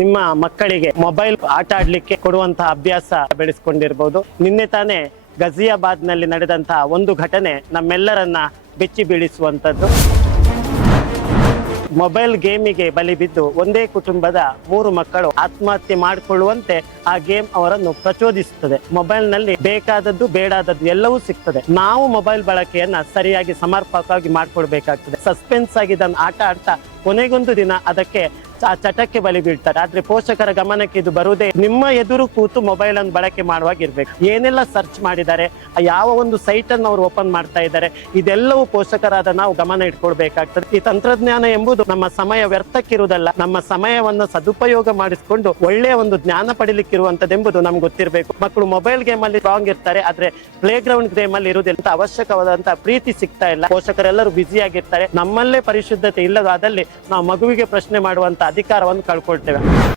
ನಿಮ್ಮ ಮಕ್ಕಳಿಗೆ ಮೊಬೈಲ್ ಆಟ ಆಡ್ಲಿಕ್ಕೆ ಕೊಡುವಂತಹ ಅಭ್ಯಾಸ ಬೆಳೆಸ್ಕೊಂಡಿರ್ಬೋದು. ನಿನ್ನೆ ತಾನೇ ಗಜಿಯಾಬಾದ್ ನಲ್ಲಿ ನಡೆದಂತಹ ಒಂದು ಘಟನೆ ನಮ್ಮೆಲ್ಲರನ್ನ ಬೆಚ್ಚಿ ಬೀಳಿಸುವಂತದ್ದು. ಮೊಬೈಲ್ ಗೇಮಿಗೆ ಬಲಿ ಬಿದ್ದು ಒಂದೇ ಕುಟುಂಬದ 3 ಮಕ್ಕಳು ಆತ್ಮಹತ್ಯೆ ಮಾಡಿಕೊಳ್ಳುವಂತೆ ಆ ಗೇಮ್ ಅವರನ್ನು ಪ್ರಚೋದಿಸುತ್ತದೆ. ಮೊಬೈಲ್ ನಲ್ಲಿ ಬೇಕಾದದ್ದು ಬೇಡಾದದ್ದು ಎಲ್ಲವೂ ಸಿಗ್ತದೆ. ನಾವು ಮೊಬೈಲ್ ಬಳಕೆಯನ್ನ ಸರಿಯಾಗಿ ಸಮರ್ಪಕವಾಗಿ ಮಾಡ್ಕೊಳ್ಬೇಕಾಗ್ತದೆ. ಸಸ್ಪೆನ್ಸ್ ಆಗಿ ಇದನ್ನು ಆಟ ಆಡ್ತಾ ಕೊನೆಗೊಂದು ದಿನ ಅದಕ್ಕೆ ಚಟಕ್ಕೆ ಬಲಿ ಬೀಳ್ತಾರೆ. ಆದ್ರೆ ಪೋಷಕರ ಗಮನಕ್ಕೆ ಇದು ಬರುವುದೇ ನಿಮ್ಮ ಎದುರು ಕೂತು ಮೊಬೈಲ್ ಅನ್ನು ಬಳಕೆ ಮಾಡುವಾಗಿರ್ಬೇಕು. ಏನೆಲ್ಲ ಸರ್ಚ್ ಮಾಡಿದ್ದಾರೆ, ಯಾವ ಒಂದು ಸೈಟ್ ಅನ್ನು ಅವರು ಓಪನ್ ಮಾಡ್ತಾ ಇದ್ದಾರೆ, ಇದೆಲ್ಲವೂ ಪೋಷಕರಾದ ನಾವು ಗಮನ ಇಟ್ಕೊಳ್ಬೇಕಾಗ್ತದೆ. ಈ ತಂತ್ರಜ್ಞಾನ ಎಂಬುದು ನಮ್ಮ ಸಮಯ ವ್ಯರ್ಥಕ್ಕಿರುವುದಲ್ಲ, ನಮ್ಮ ಸಮಯವನ್ನು ಸದುಪಯೋಗ ಮಾಡಿಸಿಕೊಂಡು ಒಳ್ಳೆಯ ಒಂದು ಜ್ಞಾನ ಪಡಿಲಿಕ್ಕಿರುವಂತದ್ದೆಂಬುದು ನಮ್ಗೆ ಗೊತ್ತಿರಬೇಕು. ಮಕ್ಕಳು ಮೊಬೈಲ್ ಗೇಮ್ ಅಲ್ಲಿ ಸ್ಟ್ರಾಂಗ್ ಇರ್ತಾರೆ, ಆದ್ರೆ ಪ್ಲೇ ಗ್ರೌಂಡ್ ಗೇಮ್ ಅಲ್ಲಿ ಇರುವುದಿಲ್ಲ. ಅವಶ್ಯಕವಾದಂತಹ ಪ್ರೀತಿ ಸಿಗ್ತಾ ಇಲ್ಲ. ಪೋಷಕರೆಲ್ಲರೂ ಬ್ಯುಸಿ ಆಗಿರ್ತಾರೆ. ನಮ್ಮಲ್ಲೇ ಪರಿಶುದ್ಧತೆ ಇಲ್ಲದಾದಲ್ಲಿ ನಾವು ಮಗುವಿಗೆ ಪ್ರಶ್ನೆ ಮಾಡುವಂತ ಅಧಿಕಾರವನ್ನು ಕಳ್ಕೊಳ್ತೇವೆ.